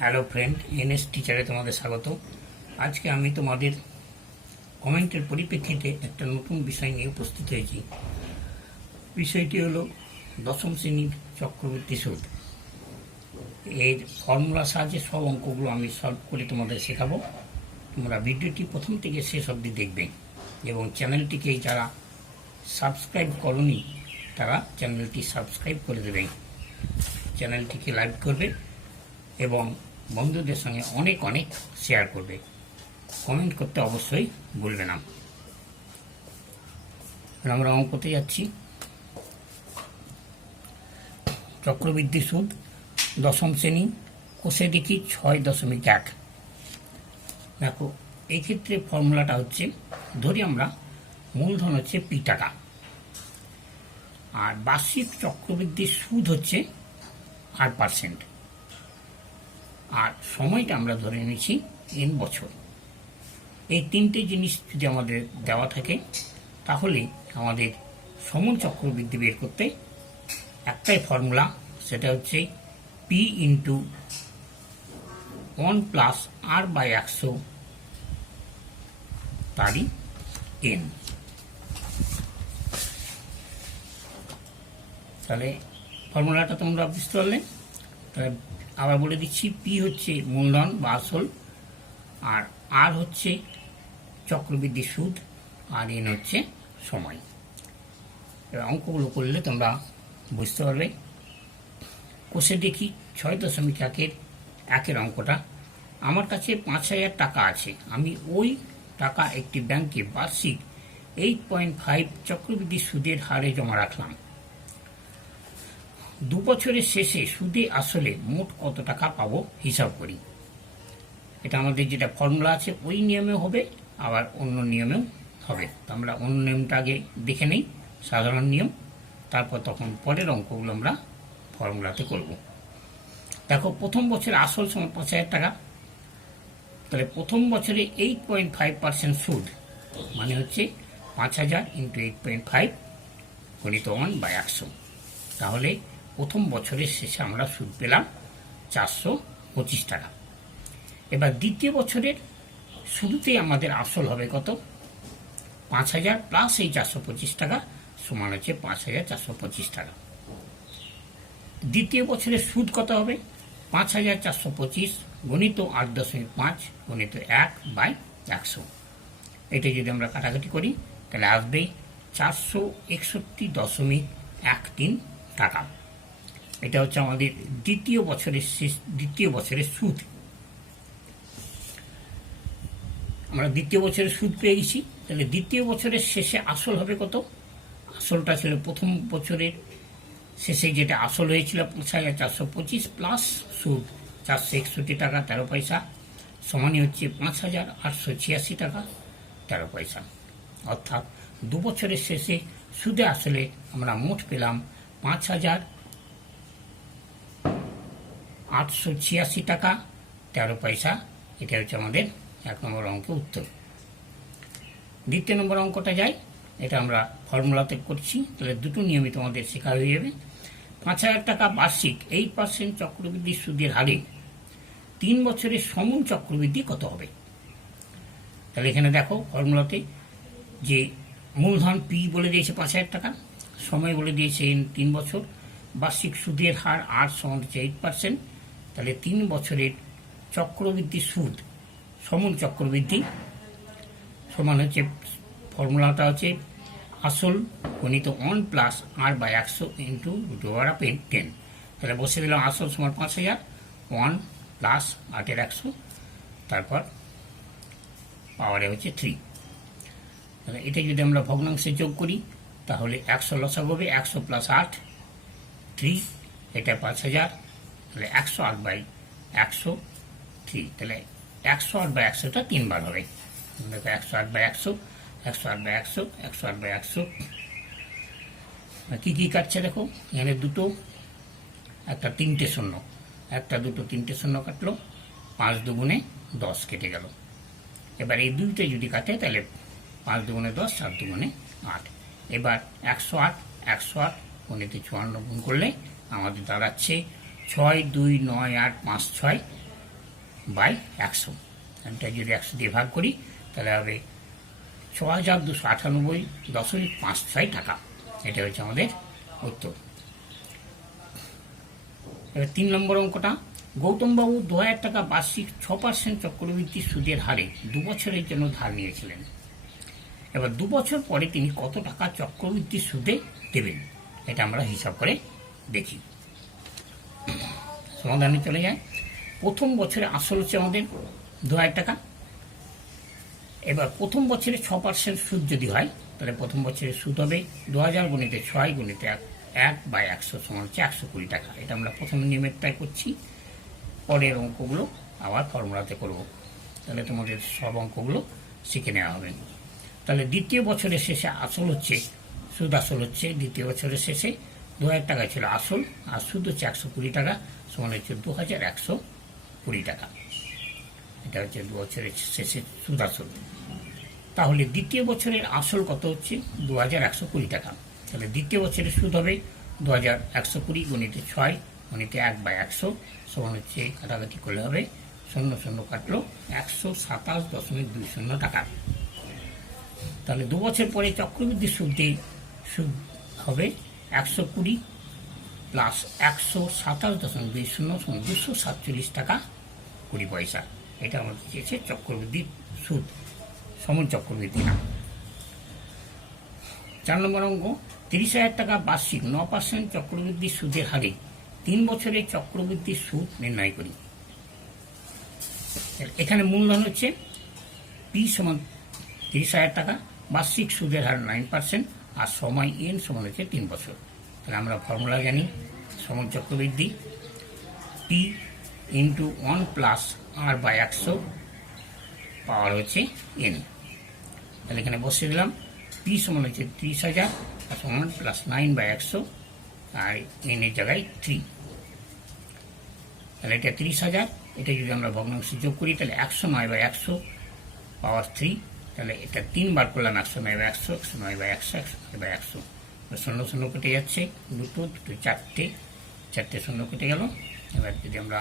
Hello friend, NS টিচারে তোমাদের স্বাগত। আজকে আমি তোমাদের কমেন্টের পরিপ্রেক্ষিতে একটা নতুন বিষয় নিয়ে উপস্থিত হয়েছি। বিষয়টি হলো দশম শ্রেণীর চক্রবৃদ্ধি সুদ। এর ফর্মুলার সাহায্যে সব অঙ্কগুলো আমি সলভ করে তোমাদের শেখাবো। তোমরা ভিডিওটি প্রথম থেকে শেষ অবধি দেখবে এবং চ্যানেলটিকে যারা সাবস্ক্রাইব করনি তারা চ্যানেলটি সাবস্ক্রাইব করে দেবে, চ্যানেলটিকে লাইক করবে এবং বন্ধুদের সঙ্গে অনেক অনেক শেয়ার করবে। কমেন্ট করতে অবশ্যই ভুলবে না। আমরা অঙ্কতে যাচ্ছি। চক্রবৃদ্ধি সুদ দশম শ্রেণী, কোষে দেখি 6.1। দেখো, এই ক্ষেত্রে ফর্মুলাটা হচ্ছে, ধরি আমরা মূলধন হচ্ছে পি টাকা আর বার্ষিক চক্রবৃদ্ধির সুদ হচ্ছে 8%, আর সময়টা আমরা ধরে নিচ্ছি n বছর। এই তিনটে জিনিস যদি আমাদের দেওয়া থাকে তাহলে আমাদের সমন চক্রবৃদ্ধি বের করতে একটাই ফর্মুলা, সেটা হচ্ছে P into 1 plus R by 100 তারই n। তাহলে ফর্মুলাটা তোমরা বুঝতে পারলে। তাহলে আবার বলে দিচ্ছি, পি হচ্ছে মূলধন বা আসল, আর আর হচ্ছে চক্রবৃদ্ধি সুদ, আর এন হচ্ছে সময়। এবার অঙ্কগুলো করলে তোমরা বুঝতে পারবে। কোষে দেখি 6.1 অঙ্কটা, আমার কাছে 5,000 টাকা আছে। আমি ওই টাকা একটি ব্যাংকে বার্ষিক 8.5 চক্রবৃদ্ধি সুদের হারে জমা রাখলাম। 2 বছরের শেষে সুদে আসলে মোট কত টাকা পাবো হিসাব করি। এটা আমাদের যেটা ফর্মুলা আছে ওই নিয়মেও হবে, আবার অন্য নিয়মেও হবে। তো আমরা অন্য নিয়মটা আগে দেখে নেই, সাধারণ নিয়ম, তারপর তখন পরের অঙ্কগুলো আমরা ফর্মুলাতে করব। দেখো, প্রথম বছরে আসল সময় 5,000 টাকা। তাহলে প্রথম বছরে 8.5% সুদ মানে হচ্ছে 5,000 ইন্টু 8.5 গণিত 1/100। তাহলে প্রথম বছরের শেষে আমরা সুদ পেলাম 425 টাকা। এবার দ্বিতীয় বছরের শুরুতেই আমাদের আসল হবে কত? 5,000 প্লাস এই 425 টাকা সমান হচ্ছে 5,425 টাকা। দ্বিতীয় বছরের সুদ কত হবে? 5,425 গণিত 8.5 গণিত 1/100। এটা যদি আমরা কাটাকাটি করি তাহলে আসবে 461.13 টাকা। এটা হচ্ছে আমাদের দ্বিতীয় বছরের সুদ। আমরা দ্বিতীয় বছরের সুদ পেয়ে গেছি। তাহলে দ্বিতীয় বছরের শেষে আসল হবে কত? আসলটা ছিল প্রথম বছরের শেষে যেটা আসল হয়েছিল 5,425 প্লাস সুদ 461 টাকা 13 পয়সা, সমানই হচ্ছে 5,886 টাকা 13 পয়সা। অর্থাৎ 2 বছরের শেষে সুদে আসলে আমরা মোট পেলাম 5,886 টাকা 13 পয়সা। এটা হচ্ছে আমাদের 1 নম্বর অঙ্কের উত্তর। দ্বিতীয় নম্বর অঙ্কটা যাই, এটা আমরা ফর্মুলাতে করছি। তাহলে দুটো নিয়মই তোমাদের শেখা হয়ে যাবে। 5,000 টাকা বার্ষিক 8% চক্রবৃদ্ধি সুদের হারে 3 বছরের সমন চক্রবৃদ্ধি কত হবে? তাহলে এখানে দেখো ফর্মুলাতে যে মূলধন পি বলে দিয়েছে 5,000 টাকা, সময় বলে দিয়েছে 3 বছর, বার্ষিক সুদের হার আর সমান হচ্ছে 8%। তাহলে 3 বছরের চক্রবৃদ্ধি সুদ সমন চক্রবৃদ্ধি সমান হচ্ছে, ফর্মুলাটা হচ্ছে আসল গণিত 1 প্লাস r/100 ইন্টু √10। তাহলে বসে দিলাম আসল সমান 5,000, 1 প্লাস 8/100, তারপর পাওয়ারে হচ্ছে 3। তাহলে এটা যদি আমরা ভগ্নাংশে যোগ করি তাহলে 100 লসাগু হবে, 100 প্লাস 8 3, এটা 5,000। তাহলে 108/100 3, তাহলে 108/100টা 3 বার হবে। দেখো 108/100, 108/100, 108/100 কি কি কাটছে দেখো, এখানে দুটো, একটা 3টে শূন্য, একটা দুটো 3টে শূন্য কাটলো, 5 দুগুণে 10 কেটে গেল। এবার এই দুইটা যদি কাটে তাহলে 5 দুগুণে 10, 7 দুগুণে 8। এবার 108 গণিতে 54 গুণ করলে আমাদের দাঁড়াচ্ছে 6, 2, 9, 8, 5, 6 বাই 100, এটা যদি 100 দিয়ে ভাগ করি তাহলে হবে 6298.56 টাকা। এটা হচ্ছে আমাদের উত্তর। এবার 3 নম্বর অঙ্কটা, গৌতমবাবু 2000 টাকা বার্ষিক 6% চক্রবৃদ্ধি সুদের হারে 2 বছরের জন্য ধার নিয়েছিলেন। এবার 2 বছর পরে তিনি কত টাকা চক্রবৃদ্ধি সুদে দেবেন, এটা আমরা হিসাব করে দেখি। সমাধানে চলে যায়। প্রথম বছরে আসল হচ্ছে আমাদের 2000 টাকা। এবার প্রথম বছরে 6% সুদ যদি হয় তাহলে প্রথম বছরের সুদ হবে 2000 গুণিতে 6 গুণিতে 1/100 সমান হচ্ছে 120 টাকা। এটা আমরা প্রথম নিয়মেরটাই করছি, পরের অঙ্কগুলো আবার ফর্মুলাতে করব, তাহলে তোমাদের সব অঙ্কগুলো শিখে নেওয়া হবে। তাহলে দ্বিতীয় বছরের শেষে আসল হচ্ছে, সুদ আসল হচ্ছে দ্বিতীয় বছরের শেষে 2000 টাকা ছিল আসল, আর সুদ হচ্ছে 120 টাকা, সমান হচ্ছে 2120 টাকা। এটা হচ্ছে 2 বছরের শেষে সুদ আসল। তাহলে দ্বিতীয় বছরের আসল কত হচ্ছে 2120 টাকা। তাহলে দ্বিতীয় বছরের সুদ হবে 2120 গুণিতে 6 গুণিতে 1/100 সমান হচ্ছে, কাটাকাটি করলে হবে 00 কাটলো 127.20 টাকা। তাহলে 2 বছর পরে চক্রবৃদ্ধি সুদ হবে 120 প্লাস 127.20 সমান 247 টাকা 20 পয়সা। এটা আমাদের চেয়েছে চক্রবৃদ্ধির সুদ, সমন চক্রবৃদ্ধি না। 4 নম্বর অঙ্ক, 30,000 টাকা বার্ষিক 9% চক্রবৃদ্ধি সুদের হারে 3 বছরের চক্রবৃদ্ধির সুদ নির্ণয় করি। এখানে মূলধন হচ্ছে পি সমান 30,000 টাকা, বার্ষিক সুদের হার 9%, আর সময় এন সমান হচ্ছে 3 বছর। তাহলে আমরা ফর্মুলা জানি, সমন চক্রবৃদ্ধি পি ইন্টু 1 প্লাস r/100 পাওয়ার হচ্ছে এন। তাহলে এখানে বসিয়ে দিলাম, পি সমান হচ্ছে 30,000 আর সমান প্লাস 9/100 আর এন এর জায়গায় 3। তাহলে এটা 30,000, এটা যদি আমরা ভগ্নাংশে যোগ করি তাহলে 109/100 পাওয়ার 3। তাহলে এটা 3 বার করলাম, 109/100, 109/100, 109/100, 0 কেটে যাচ্ছে, দুটো 4টে 0 কেটে গেল। এবার যদি আমরা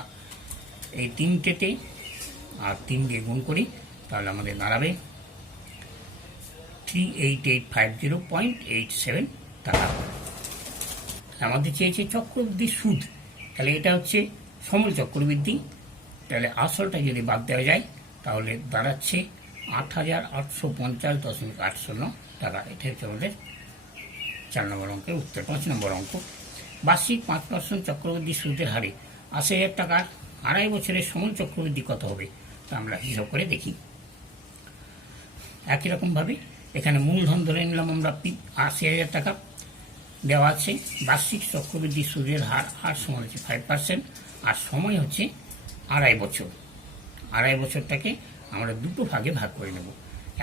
এই 3টেতে আর 3 দিয়ে গুণ করি তাহলে আমাদের দাঁড়াবে 38,850.87 টাকা। আমাদের চেয়েছে চক্রবৃদ্ধি সুদ, তাহলে এটা হচ্ছে সমল চক্রবৃদ্ধি। তাহলে আসলটা যদি বাদ দেওয়া যায় তাহলে দাঁড়াচ্ছে 8,850.80 টাকা। এটা হচ্ছে আমাদের 4 নম্বর অঙ্কের উত্তর। 5 নম্বর অঙ্ক, বার্ষিক 5% চক্রবৃদ্ধি সুদের হারে 80,000 টাকার 2.5 বছরের সমল চক্রবৃদ্ধি কত হবে, তা আমরা হিসাব করে দেখি। একই রকমভাবে এখানে মূলধন ধরে নিলাম আমরা 80,000 টাকা দেওয়া আছে, বার্ষিক চক্রবৃদ্ধি সুদের হার সমান হচ্ছে 5%, আর সময় হচ্ছে 2.5 বছর। 2.5 বছরটাকে আমরা দুটো ভাগে ভাগ করে নেব,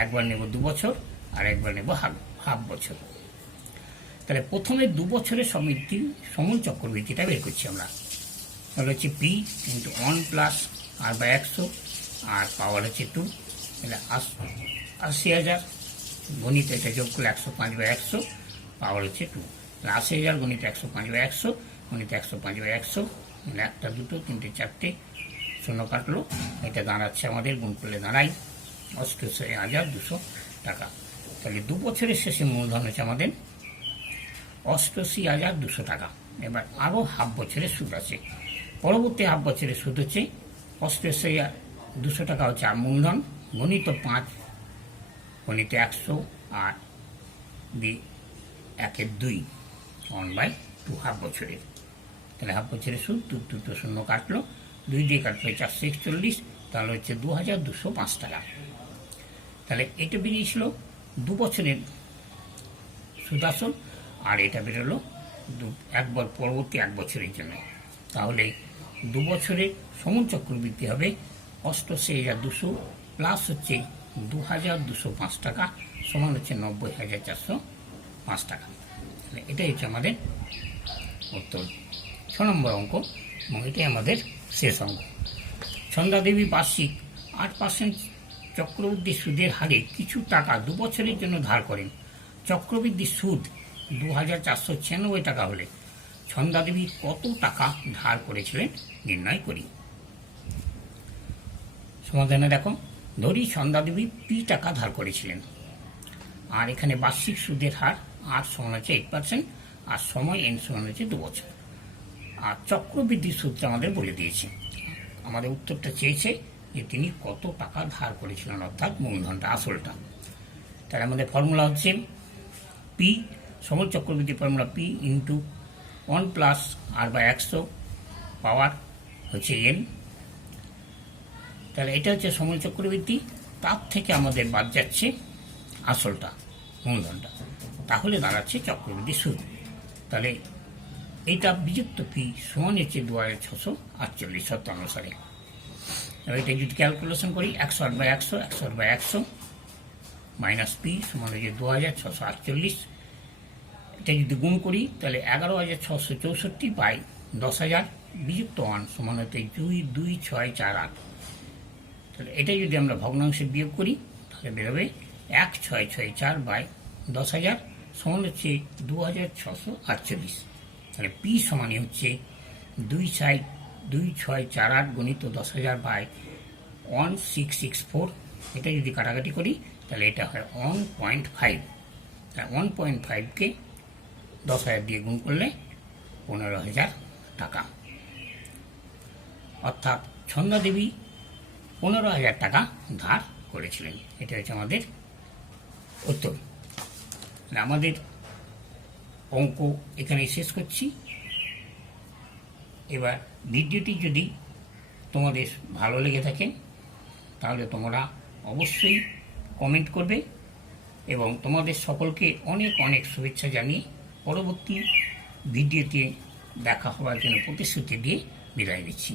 একবার নেব 2 বছর আর একবার নেব হাফ বছর। তাহলে প্রথমে 2 বছরের সমল চক্রবৃদ্ধিটা বের করছি আমরা। তাহলে হচ্ছে পি ইন্টু 1 প্লাস r/100 আর পাওয়ার হচ্ছে 2। তাহলে 80,000 গণিত এটা যোগ করলে 105/100 পাওয়ার হচ্ছে 2। তাহলে 80,000 গণিত 105/100 গণিত 105/100, মানে 1টা 2টো 3টে 4টে 0 কাটলো। এটা দাঁড়াচ্ছে আমাদের, গুণ করলে দাঁড়াই 88,200 টাকা। তাহলে 2 বছরের শেষে মূলধন হচ্ছে আমাদের 88,200 টাকা। এবার আরও হাফ বছরের সুদ আছে, পরবর্তী হাফ বছরের সুদ হচ্ছে 88,200 টাকা হচ্ছে মূলধন, গণিত 5 গণিত 100 আর 1/2 1/2 হাফ বছরের। তাহলে হাফ বছরের সুদ 2 0 কাটলো, 2 দিয়ে কাটলো 441, তাহলে হচ্ছে 2,205 টাকা। তাহলে এটা বেরিয়েছিল 2 বছরের সুদ আসল, আর এটা বেরোলো একবার পরবর্তী 1 বছরের জন্য। তাহলে 2 বছরের সমন চক্রবৃদ্ধি হবে 88,200 প্লাস হচ্ছে 2,205 টাকা সমান হচ্ছে 90,405 টাকা। তাহলে এটাই হচ্ছে আমাদের উত্তর। 6 নম্বর অঙ্ক, এবং এটাই আমাদের শেষ অঙ্ক। সন্ধ্যাদেবী বার্ষিক 8% চক্রবৃদ্ধি সুদের হারে কিছু টাকা 2 বছরের জন্য ধার করেন। চক্রবৃদ্ধি সুদ 2,496 টাকা হলে সন্ধ্যাদেবী কত টাকা ধার করেছিলেন নির্ণয় করি। সমাধানে দেখো, ধরি সন্ধ্যা দেবী পি টাকা ধার করেছিলেন, আর এখানে বার্ষিক সুদের হার আর সমান হচ্ছে 8%, আর সময় এন সমান হচ্ছে 2 বছর। আর চক্রবৃদ্ধি সুদটা আমাদের বলে দিয়েছে। আমাদের উত্তরটা চেয়েছে যে তিনি কত টাকা ধার করেছিলেন, অর্থাৎ মূলধনটা, আসলটা। তাহলে আমাদের ফর্মুলা হচ্ছে পি, সময় চক্রবৃদ্ধি formula P into 1 plus r/100 পাওয়ার হচ্ছে এন। তাহলে এটা হচ্ছে সময় চক্রবৃদ্ধি, তার থেকে আমাদের বাদ যাচ্ছে আসলটা, মূলধনটা, তাহলে দাঁড়াচ্ছে চক্রবৃদ্ধি সুদ। তাহলে এইটা বিযুক্ত পি সমান হচ্ছে 2648 শর্ত অনুসারে। এবার এটা যদি ক্যালকুলেশন করি, 100/100 100/100 মাইনাস পি সমান হচ্ছে 2648। এটা যদি গুণ করি তাহলে 11,664 বাই 10,000 বিযুক্ত 1 সমান হচ্ছে 22648। তাহলে এটা যদি আমরা ভগ্নাংশে বিয়োগ করি তাহলে বেরোবে 1664 বাই 10,000 সমান হচ্ছে 2,648। তাহলে পি সমানই হচ্ছে 2648 গণিত 10,000 বাই 1664। এটা যদি কাটাকাটি করি তাহলে এটা হয় 1.5। তাই 1.5কে 10,000 দিয়ে গুণ করলে 15,000 টাকা, অর্থাৎ সন্ধ্যা দেবী 15,000 টাকা ধার করেছিলেন। এটা হচ্ছে আমাদের উত্তর। আমাদের অঙ্ক এখানে শেষ করছি। এবার ভিডিওটি যদি তোমাদের ভালো লেগে থাকে তাহলে তোমরা অবশ্যই কমেন্ট করবে, এবং তোমাদের সকলকে অনেক অনেক শুভেচ্ছা জানিয়ে পরবর্তী ভিডিওতে দেখা হওয়ার জন্য প্রতিশ্রুতি দিয়ে বিদায় দিচ্ছি।